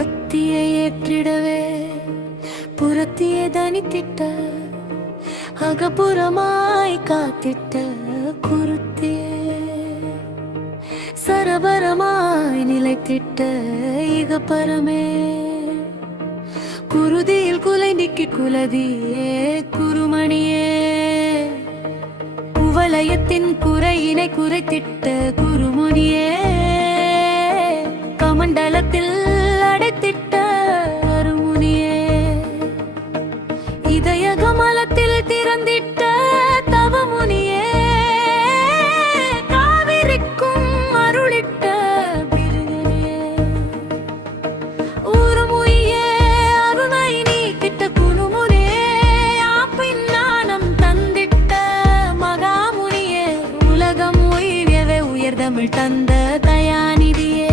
அத்தியை ஏற்றிடவே புறத்தியே தனித்திட்ட அகபுறமாய் காத்திட்ட குருத்தியே சரபரமாய் நிலைத்திட்ட இகப்பரமே குருதியில் குலை நிக்கி குலதியே குருமணியே குவலயத்தின் குறையினை குறைத்திட்ட குருமுனியே கமண்டலத்தில் அடைத்திட்ட அருமுனியே இதய கமலத்தில் திறந்திட்ட தவமுனியே காவிரிக்கும் அருளிட்ட பிருகனே ஊருமுயே அருணை நீக்கிட்ட குருமுனியே ஆப்பின் ஞானம் தந்திட்ட மகாமுனியே உலகம் உயிரவே உயர்தமிழ் தந்த தயாநிதியே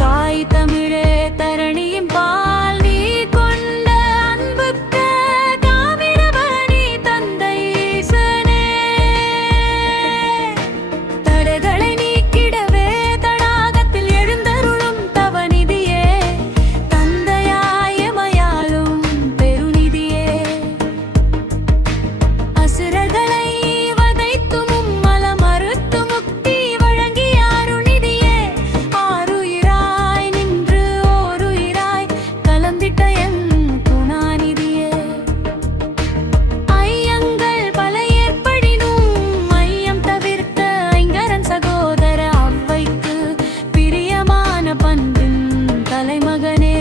தாய் தமிழே தரணியின் பால் நீ கொண்ட அன்புக்கு காவிரவனி தந்தை ஈசனே தடைகளை நீக்கிடவே தடாகத்தில் எழுந்தருளும் தவநிதியே தந்தையாயமையாலும் பெருநிதியே அசுரர்களை வதைத்தும் மலம் மறுத்து முக்தி வழங்கிய அருணிதியே ஆருயிராய் நின்று ஓருயிராய் கலந்திட்ட என் குணாநிதியே ஐயங்கள் பல ஏற்படினும் ஐயம் தவிர்த்த ஐங்கரன் சகோதர அவ்வைக்கு பிரியமான பண்பின் தலைமகனே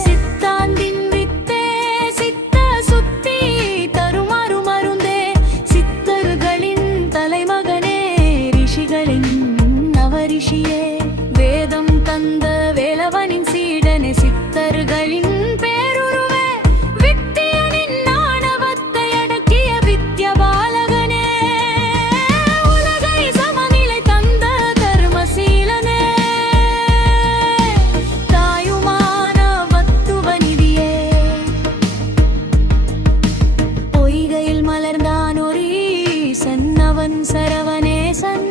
சித்தாந்தின் வித்தே சித்த சுத்தி தருமாறு மருந்தே சித்தர்களின் தலைமகனே ரிஷிகளின் நவரிஷியே வேதம் தந்த வேலவனின் சீடனே சித்தர்களின் பேருருவே வித்தியனின் ஆணவத்தை அடக்கிய வித்யபாலகனே உலகை சமநிலை தந்த தர்மசீலனே தாயுமான வத்துவநிதியே பொய்கையில் மலர்ந்தான் ஒரு ஈசன் அவன் சரவணேசன்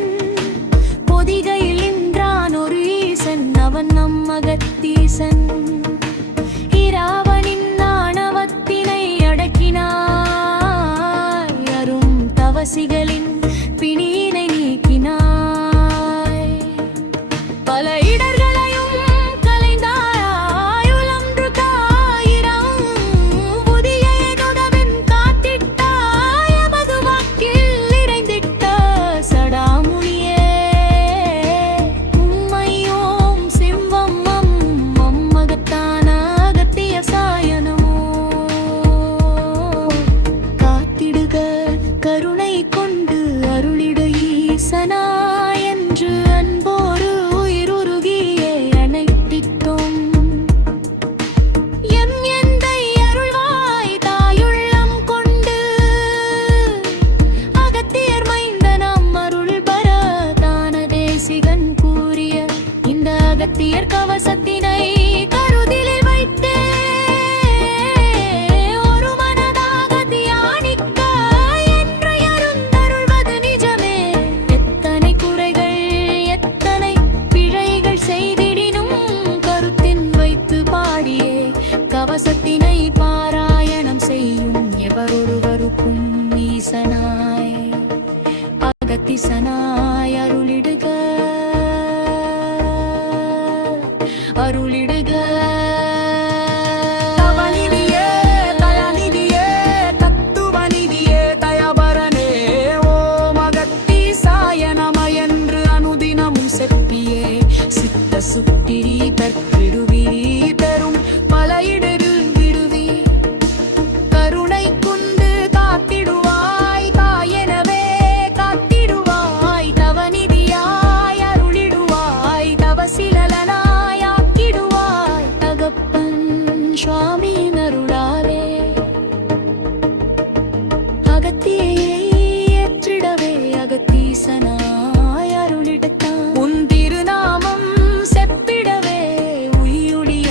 பொதிகையில் நின்றான் ஒரு ஈசன் அவன் நம் அகத்தீசன் இராவனின் ஆணவத்தினை அடக்கினாய் அரும் தவசிகளின் பிணியினை நீக்கினாய் பல இடர்களையும் கலைந்தாய் உழன்று தாயிரம் புதிய ஏகோதவன் காத்திட்டாய் எமது வாக்கில் இறைந்திட்ட சடாமுனியே உம்மையோம் சிவம் அம்மகத்தான அகத்திய சாயனமோ காத்திடுக கருணை கொண்டு அருளிடு ஈசனா என்று அன்போடு உயிருருகியே அணைத்திட்டோம் எம் எந்தை அருள்வாய் தாயுள்ளம் கொண்டு அகத்தியர் மைந்தனம் அருள் பரதான தேசிகன் கூறிய இந்த அகத்தியர் கவசத்தினை கருதிலில் வைத்தே ஒரு மனதாக தியானிக்க என்று அருந்தருள்வது நிஜமே எத்தனை குறைகள் எத்தனை பிழைகள் செய்திடினும் கருத்தின் வைத்து பாடியே கவசத்தினை பாராயணம் செய்யும் எவரொருவருக்கும் ஈசனாய் அகத்திசனாய் அருளிடுக அருளிடுக தவநிதியே தயநிதியே தத்துவநிதியே தயபரனே ஓம் அகத்தீசாய நம என்று அனுதினமும் செப்பியே சித்த சுட்டிரி பெற்றிடுவீ பெரும் பல இடரில் விடுவி கருணை கொண்டு காத்திடுவாய் தாயெனவே காத்திடுவாய் தவநிதியாய் அருளிடுவாய் தவசிலனாய் ஆக்கிடுவாய் தகப்பன் சுவாமி நருளாலே அகத்தியை ஏற்றிடவே அகத்தீசனாய் அருளிடத்தான் உன் திருநாமம் செப்பிடவே உயியுடைய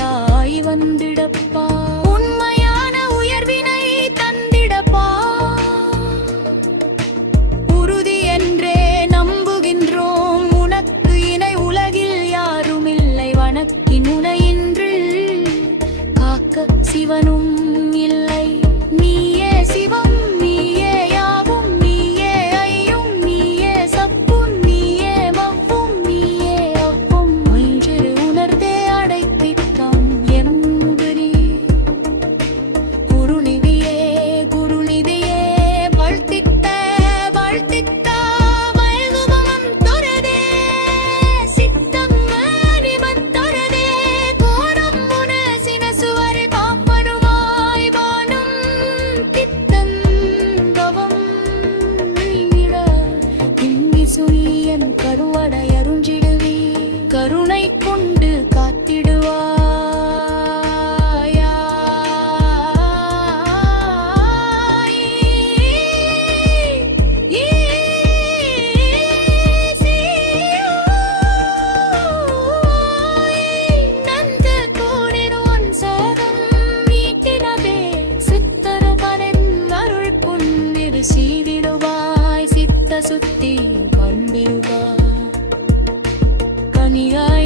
சிவனும் இல்லை. நீயே சிவம், நீயே யாவும், நீயே ஐயும், நீயே சப்பும், நீயே மவ்வும், நீயே அவ்வும் என்று உணர்ந்தே அடைத்திட்டான் என்று நீ. குருநிதியே குருநிதியே வாழ்த்திட்ட வாழ்த்திட்ட வைகுவம் தொரதே சித்தம் அறிவத் தொரதே கோரம் முன சினசுவரை காப்பருவாய் வானும் தித்தம் கவம் நீட இம்மி சுழியன் கருவடை அருஞ்சிடுவி கருணை கொண்டு காத்திடுவாயா. நந்த கோடினோன் சாகம் நீக்கினதே சித்தருபரன் அருள் புன்னிரு சீவிடுவாய் சித்த சுத்தி வந்திடுவாய் கனியாய்